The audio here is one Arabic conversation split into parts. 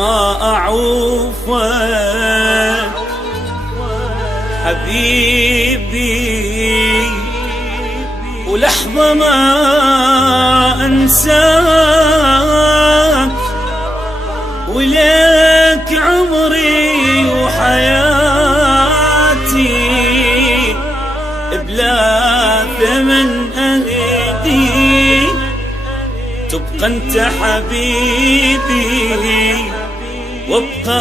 ما أعوفه حبيبي، ولحظة ما أنساك، ولك عمري وحياتي بلا ثمن أهدي. تبقى أنت حبيبي وابقى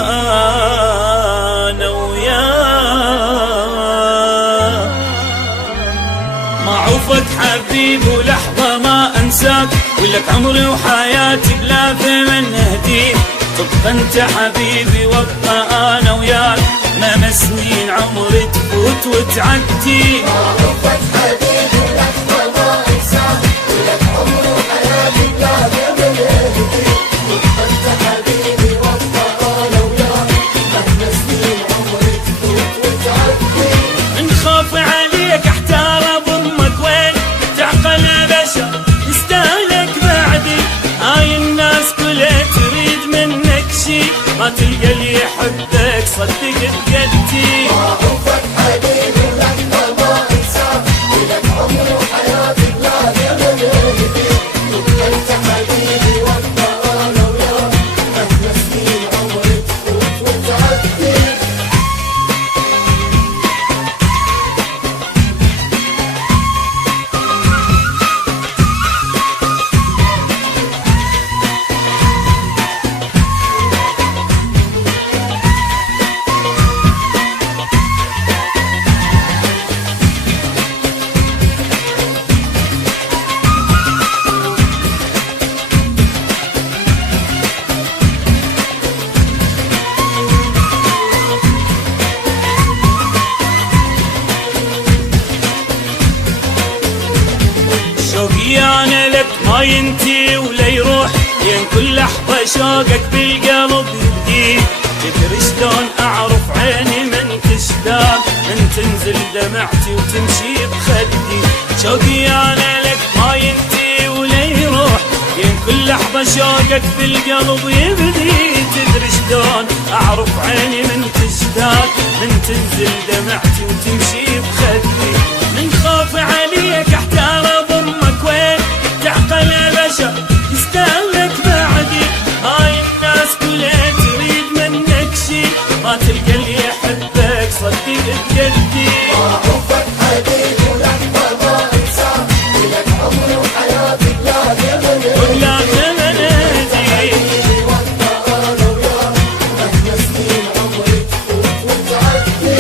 أنا وياك. ما عوفك حبيبي ولحظة ما أنساك، ولك عمري وحياتي بلا ثمن أهديك. تبقى أنت حبيبي وابقى أنا وياك، مهما سنين عمري تفوت وتعدي. ما عوفك حبيبي ولحظة ما أنساك، ولك عمري وحياتي بلا ثمن أهديك. تبقى أنت حبيبي وابقى أنا وياك، مهما سنين عمري تفوت وتعدي. نخاف عليك احتار اضمك وين تعقل بشر يستاهلك بعدي. هاي الناس كلها تريد منك شي، ما تلقى اللي يحبك صدق بجدي. ما عوفك حبيبي ولحظة ما أنساك، ولك عمري وحياتي بلا ثمن أهديك. تبقى أنت حبيبي وابقى أنا وياك، مهما سنين عمري تفوت وتعدي. شوقي أنا لك ما ينتهي ولا يروح، ين كل لحظة شوقك بالقلب يبدي. تدري شلون أعرف عيني من تشتاق، من تنزل دمعتي وتمشي بخدي. شوقي أنا لك ما ينتهي ولا يروح، ين كل لحظة شوقك بالقلب يبدي. تدري شلون أعرف عيني من تشتاق، من تنزل دمعتي وتمشي بخدي. من خوف عليك احتار اضمك وين تعقل بشر يستاهلك بعدي. هاي الناس كلها تريد منك شي، ما تلقى اللي يحبك صدق بجدي. ما عوفك حبيبي ولحظة ما أنساك، ولك عمري وحياتي بلا ثمن وبلا أهديك. ثمن أهديك. حبيبي وابقى أنا وياك، مهما سنين عمري تفوت وتعدي.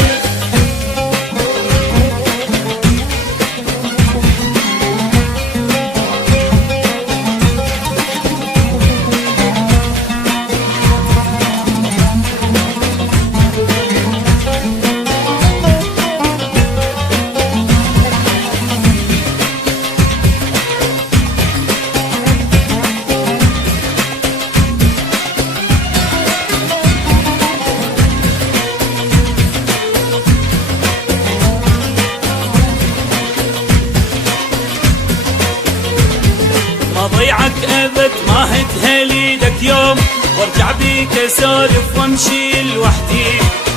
ما ضيعك ابد ما هدها ليدك يوم، وارجع بيك اسولف وامشي لوحدي.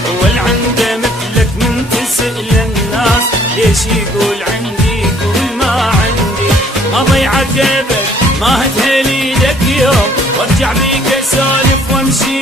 اول عنده مثلك من تسأل الناس ليش يقول عندي يقول ما عندي. ما ضيعك ابد ما هدها ليدك يوم، وارجع بيك اسولف وامشي